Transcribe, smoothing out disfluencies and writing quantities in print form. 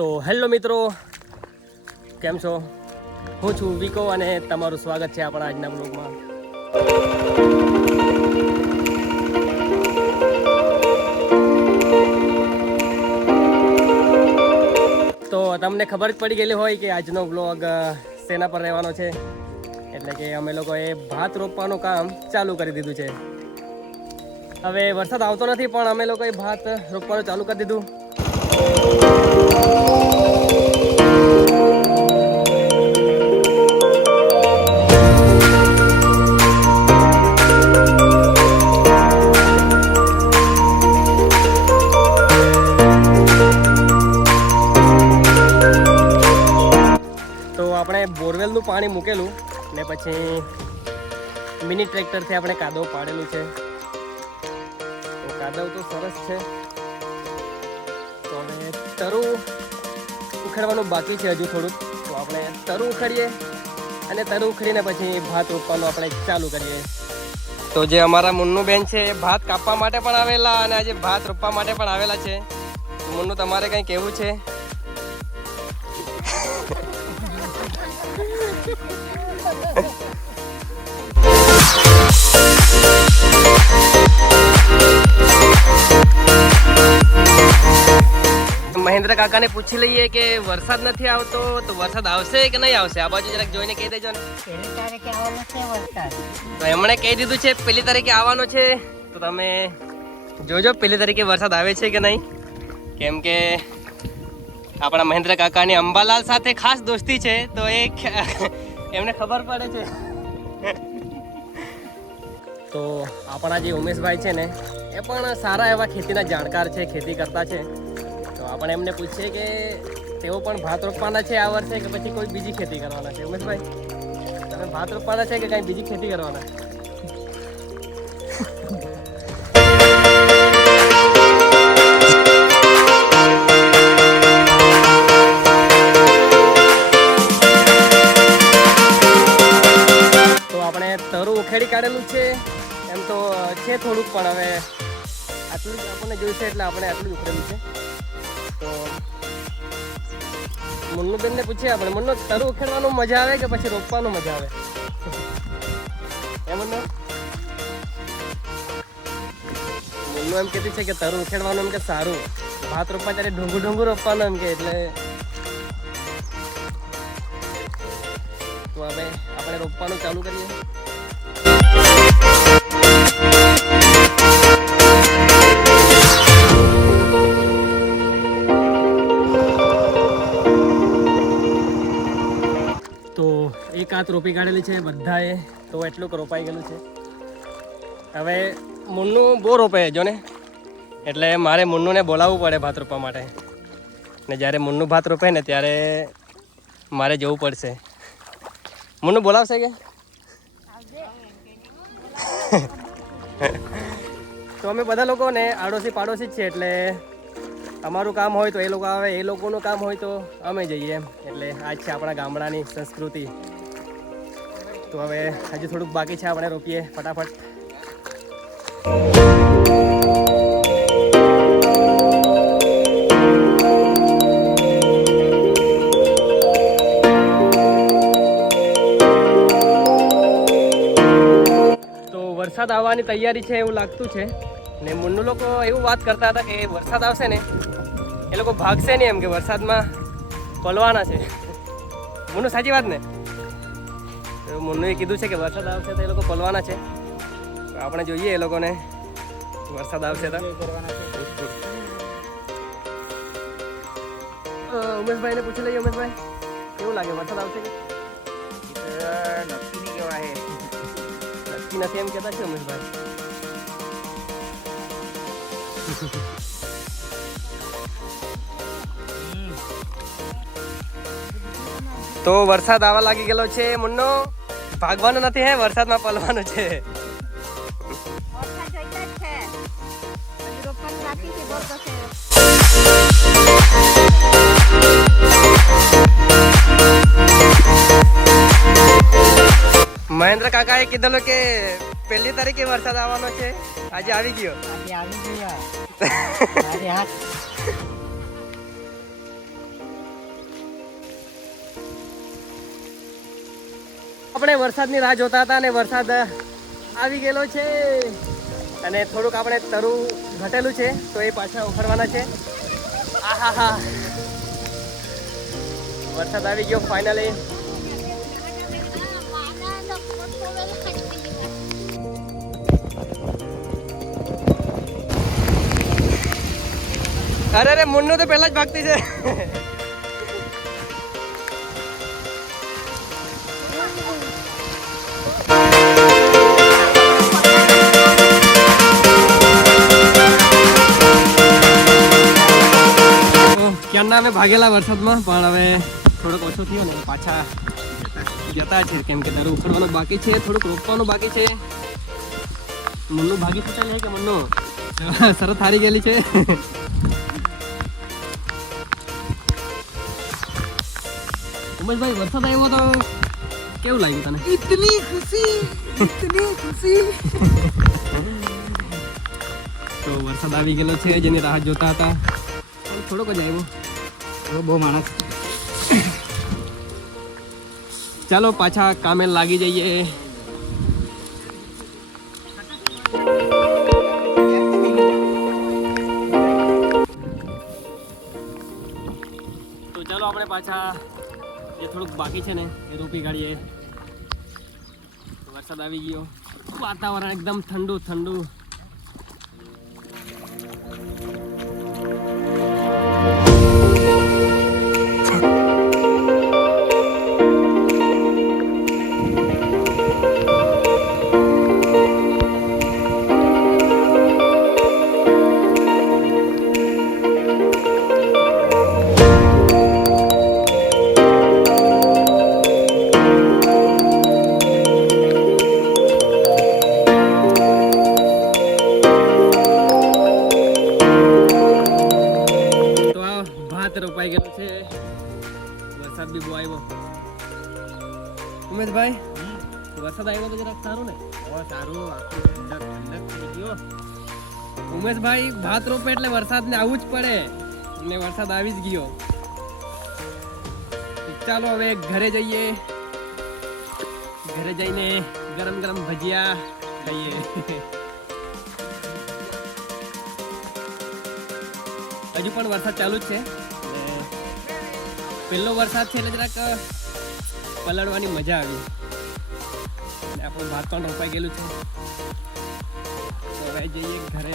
તો હેલો મિત્રો, કેમ છો? હું છું વિકો અને તમારું સ્વાગત છે આપણા આજના બ્લોગમાં. તો તમને ખબર જ પડી ગયેલી હોય કે આજનો બ્લોગ શેના પર રહેવાનો છે. એટલે કે અમે લોકોએ ભાત રોપવાનું કામ ચાલુ કરી દીધું છે. હવે વરસાદ આવતો નથી પણ અમે લોકોએ ભાત રોપવાનું ચાલુ કરી દીધું. તો આપણે બોરવેલનું પાણી મૂકેલું ને પછી મિની ટ્રેક્ટરથી આપણે કાદવ પાડેલું છે. તો કાદવ તો સરસ છે. તો હવે તરું ઉખેડવાનું બાકી છે હજુ થોડુંક. તો આપણે તરું ઉખેડીએ અને તરું ઉખેડીને પછી ભાત રોપવાનું આપણે ચાલુ કરીએ. તો જે અમારા મુન્નુ બેન છે એ ભાત કાપવા માટે પણ આવેલા અને આજે ભાત રોપવા માટે પણ આવેલા છે. તો મુન્નુ, તમારે કંઈ કહેવું છે? મહેન્દ્ર કાકાને પૂછી લઈએ કે વરસાદ નથી આવતો તો વરસાદ આવશે કે નહીં આવશે. આ બાજુ જરાક જોઈને કહી દેજો ને. પહેલી તારીખે આવવાનો છે વરસાદ. તો એમણે કહી દીધું છે 1 તારીખે આવવાનો છે. તો તમે જોજો 1 તારીખે વરસાદ આવે છે કે નહીં. કેમ કે આપણા મહેન્દ્ર કાકાની અંબાલાલ સાથે ખાસ દોસ્તી છે, તો એ એમને ખબર પડે છે. તો આપણા જે ઉમેશભાઈ છે ને એ પણ સારા એવા ખેતીના જાણકાર છે, ખેતી કરતા છે. તો આપણે એમને પૂછીએ કે તેઓ પણ ભાત રોપવાના છે આ વર્ષે કે પછી કોઈ બીજી ખેતી કરવાના છે. ઉમેશભાઈ, તમે ભાત રોપવાના છે કે કંઈ બીજી ખેતી કરવાના? તો આપણે તરું ઉખેડી કાઢેલું છે. એમ તો છે થોડુંક, પણ હવે આટલું જ આપણને જોઈશે એટલે આપણે આટલું જ ઉખેડેલું છે. તો મુન્નુબેનને પૂછીએ આપણે, મુન્નુ, તરું ઉખેડવાનું મજા આવે કે પછી રોપવાનું મજા આવે? એમ મુન્નુ એમ કહેતી છે કે તરું ઉખેડવાનું એમ કે સારું, ભાત રોપવા ત્યારે ઢોંગું રોપવાનું એમ કે. એટલે તો હવે આપણે રોપવાનું ચાલુ કરીએ. તો એક હાથ રોપી કાઢેલી છે બધાએ, તો એટલું રોપાઈ ગયેલું છે. હવે મુન્નુ બહુ રોપે જો ને, એટલે મારે મુન્નુને બોલાવવું પડે ભાત રોપવા માટે. ને જ્યારે મુન્નુ ભાત રોપે ને ત્યારે મારે જવું પડશે. મુન્નુ બોલાવશે કે? તો અમે બધા લોકો ને આડોશી પાડોશી જ છે, એટલે અમારું કામ હોય તો એ લોકો આવે, એ લોકોનું કામ હોય તો અમે જઈએ એમ. એટલે આ જ છે આપણા ગામડાની સંસ્કૃતિ. તો હવે હજુ થોડુંક બાકી છે, આપણે રોપીએ ફટાફટ. તો વરસાદ આવવાની તૈયારી છે એવું લાગતું છે. ને મુન્નુ લોકો એવું વાત કરતા હતા કે વરસાદ આવશે ને એ લોકો ભાગશે નહીં, એમ કે વરસાદમાં પલવાના છે. મુન્નુ, સાચી વાત ને? તો મુન્નુએ કીધું છે કે વરસાદ આવશે તો એ લોકો પલવાના છે. તો આપણે જોઈએ એ લોકોને વરસાદ આવશે તો. ઉમેશભાઈને પૂછી લઈએ. ઉમેશભાઈ, કેવું લાગે, વરસાદ આવશે કે? નક્કી નહીં કહેવાય. નક્કી નથી એમ કહેતા છે ઉમેશભાઈ. તો વરસાદ આવવા લાગી ગયેલો છે. મુન્નો, ભાગવાનું નથી, હે વરસાદમાં પલવાનું છે. વરસાદ જોઈતા જ છે. હજી રોપવાનું બાકી છે, બોર થશે. મહેન્દ્ર કાકાએ કીધેલું કે 1 તારીખે વરસાદ આવવાનો છે. આજે આવી ગયો. આજે આવી ગયા. આજે હાથ આપણે વરસાદની રાહ જોતા હતા અને વરસાદ આવી ગયેલો છે અને થોડુંક આપણે તરું ઘટેલું છે તો એ પાછા ઉખડવાના છે. આહાહા વરસાદ આવી ગયો ફાઇનલી. અરે મુન્નું તો પહેલા જ ભાગતી છે. ક્યારના અમે ભાગેલા વરસાદમાં પણ હવે થોડોક ઓછો થયો ને પાછા જતા છે કેમ કે તારું ઉખડવાનું બાકી છે, થોડુંક રોપવાનું બાકી છે. મુન્નું ભાગી ફૂટેલ છે કે મુન્નું સરસ હારી ગયેલી છે. ઉમેશભાઈ વરસાદ આવ્યો તો કેવું લાગ્યું તને? इतनी खुशी તો વરસાદ આવી ગયેલો છે જેની રાહ જોતા હતા પણ થોડોક જ આવ્યો. બહુ માણસ. ચાલો પાછા કામે લાગી જઈએ. તો ચાલો આપણે પાછા જે થોડુંક બાકી છે ને એ રોપી કાઢીએ. વરસાદ આવી ગયો, વાતાવરણ એકદમ ઠંડુ ઠંડુ. રોપાઈ ગયેલું છે, વરસાદ બી બહુ આવ્યો. ઉમેશભાઈ વરસાદ આવ્યો તો જરાક સારું ને? સારું, આખું ઠંડક થઈ ગયો. ઉમેશભાઈ ભાત રોપે એટલે વરસાદ ને આવવું જ પડે ને વરસાદ આવી જ ગયો. ચાલો હવે ઘરે જઈએ, ઘરે જઈને ગરમ ગરમ ભજીયા ખાઈએ. હજુ પણ વરસાદ ચાલુ જ છે. પહેલો વરસાદ છે એટલે જરાક પલળવાની મજા આવી. આપણું ભાત પણ રોપાઈ ગયેલું છે. તો હવે જઈએ ઘરે.